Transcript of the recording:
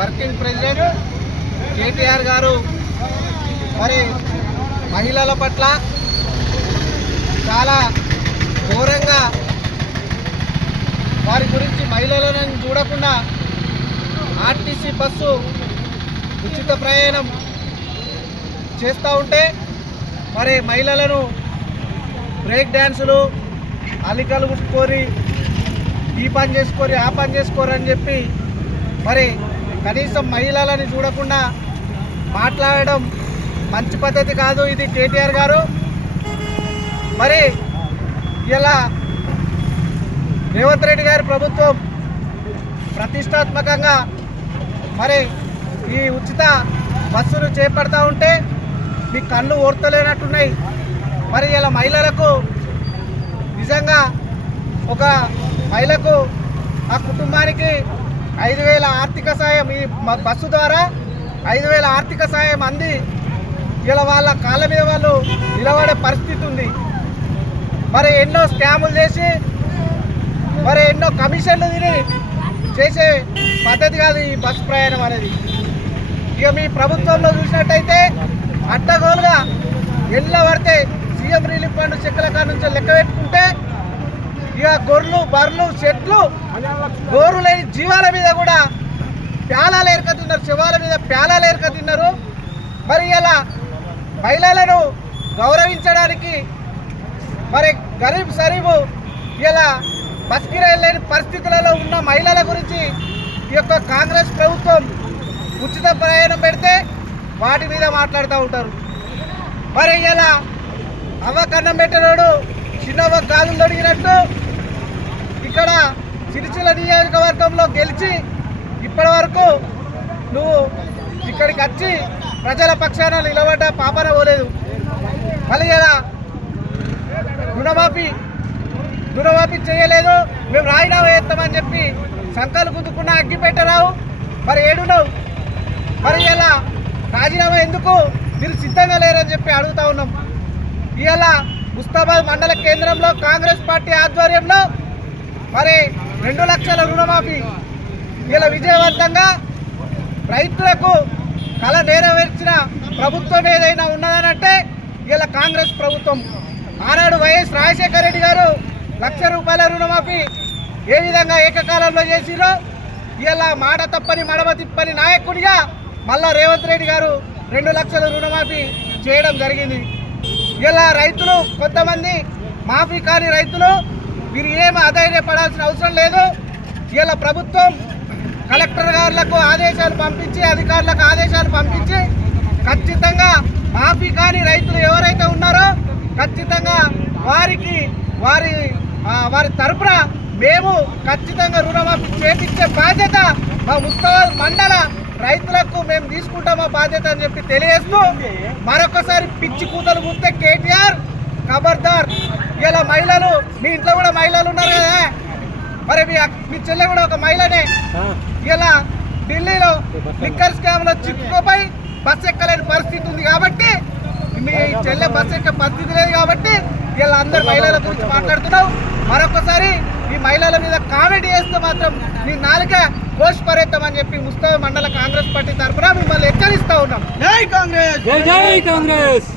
Working president KTR గారు మరి మహిళల పట్ల చాలా ఘోరంగా వారి గురించి మహిళలను చూడకుండా ఆర్టీసీ బస్సు ఉచిత ప్రయాణం చేస్తూ ఉంటే మరి మహిళలను బ్రేక్ డ్యాన్సులు అలికలు కుట్టుకొని ఈ పని చేసుకొని ఆ పని చేసుకోరని చెప్పి మరి కనీసం మహిళలని చూడకుండా మాట్లాడడం మంచి పద్ధతి కాదు ఇది కేటీఆర్ గారు. మరి ఇలా రేవంత్ రెడ్డి గారి ప్రభుత్వం ప్రతిష్టాత్మకంగా మరి ఈ ఉచిత బస్సులు చేపడతా ఉంటే మీ కళ్ళు ఓర్తలేనట్టున్నాయి. మరి ఇలా మహిళలకు నిజంగా ఒక మహిళకు ఆ కుటుంబానికి 5,000 ఆర్థిక సాయం ఈ బస్సు ద్వారా 5,000 ఆర్థిక సాయం అంది ఇలా వాళ్ళ కాళ్ళ మీద వాళ్ళు నిలబడే పరిస్థితి ఉంది. మరి ఎన్నో స్కాములు చేసి మరి ఎన్నో కమిషన్లు తిని చేసే పద్ధతి కాదు ఈ బస్సు ప్రయాణం అనేది. ఇక మీ ప్రభుత్వంలో చూసినట్టయితే అడ్డగోలుగా ఎల్ల పడితే సీఎం రిలీఫ్ ఫండ్ చెక్కుల కాడ నుంచి లెక్క పెట్టుకుంటే ఇక గొర్రెలు బర్రెలు చెట్లు గోరు లేని జీవాల మీద కూడా ప్యాలాలు ఏరక తిన్నారు, శవాల మీద ప్యాలాలు ఏరక తిన్నారు. మరి ఇలా మహిళలను గౌరవించడానికి మరి గరీబ్ సరీబు ఇలా బస్ కిరాయి లేని పరిస్థితులలో ఉన్న మహిళల గురించి ఈ యొక్క కాంగ్రెస్ ప్రభుత్వం ఉచిత ప్రయాణం పెడితే వాటి మీద మాట్లాడుతూ ఉంటారు. మరి ఇలా అవ్వ కన్నం పెట్టినోడు చిన్నవ్వ గాజులు తొడిగినట్టు ఇక్కడ సిరిసిల్ల నియోజకవర్గంలో గెలిచి ఇప్పటి వరకు నువ్వు ఇక్కడికి వచ్చి ప్రజల పక్షాన నిలబడ్డ పాపన పోలేదు. మళ్ళీ ఇలా రుణమాఫీ చేయలేదు, మేము రాజీనామా చేస్తామని చెప్పి సంకలు గుద్దుకున్న అగ్గి పెట్టరావు. మరి ఏడున్నావు? మరి ఇలా రాజీనామా ఎందుకు మీరు సిద్ధంగా లేరని చెప్పి అడుగుతా ఉన్నాం. ఇలా ముస్తాబాద్ మండల కేంద్రంలో కాంగ్రెస్ పార్టీ ఆధ్వర్యంలో మరి 2 లక్షల రుణమాఫీ ఇలా విజయవంతంగా రైతులకు కళ నెరవేర్చిన ప్రభుత్వం ఏదైనా ఉన్నదనంటే ఇలా కాంగ్రెస్ ప్రభుత్వం. ఆనాడు వైఎస్ రాజశేఖర రెడ్డి గారు ₹1,00,000 రుణమాఫీ ఏ విధంగా ఏకకాలంలో చేసిరో ఇలా మాట తప్పని మడమ తిప్పని నాయకుడిగా మళ్ళా రేవంత్ రెడ్డి గారు 2 లక్షల రుణమాఫీ చేయడం జరిగింది. ఇలా రైతులు కొంతమంది మాఫీ కాని రైతులు వీరు ఏమి అధైర్యపడాల్సిన అవసరం లేదు. ఇలా ప్రభుత్వం కలెక్టర్ గారులకు ఆదేశాలు పంపించి అధికారులకు ఆదేశాలు పంపించి ఖచ్చితంగా మాఫీ కాని రైతులు ఎవరైతే ఉన్నారో ఖచ్చితంగా వారి తరపున మేము ఖచ్చితంగా రుణమాఫీ చేపించే బాధ్యత మా ముస్తాబాద్ మండల రైతులకు మేము తీసుకుంటాం ఆ బాధ్యత అని చెప్పి తెలియజేస్తూ మరొకసారి పిచ్చి కూతలు కూస్తే కేటీఆర్ ఖబర్దార్. ఇలా మహిళలు మీ ఇంట్లో కూడా మహిళలు ఉన్నారు కదా, మరి మీ చెల్లె కూడా ఒక మహిళనే. ఇలా ఢిల్లీలో లిక్కర్ స్కామ్లో చిక్కుకుపోయి బస్సు ఎక్కలేని పరిస్థితి ఉంది కాబట్టి మీ చెల్లె బస్సు ఎక్కే పరిస్థితి లేదు కాబట్టి ఇలా అందరు మహిళల గురించి మాట్లాడుతున్నావు. మరొకసారి ఈ మహిళల మీద కామెంట్ చేస్తే మాత్రం నీ నాలుక కోసిపరేద్దామని చెప్పి ముస్తాబాద్ మండల కాంగ్రెస్ పార్టీ తరఫున మిమ్మల్ని హెచ్చరిస్తా ఉన్నాం. జై కాంగ్రెస్, జై కాంగ్రెస్.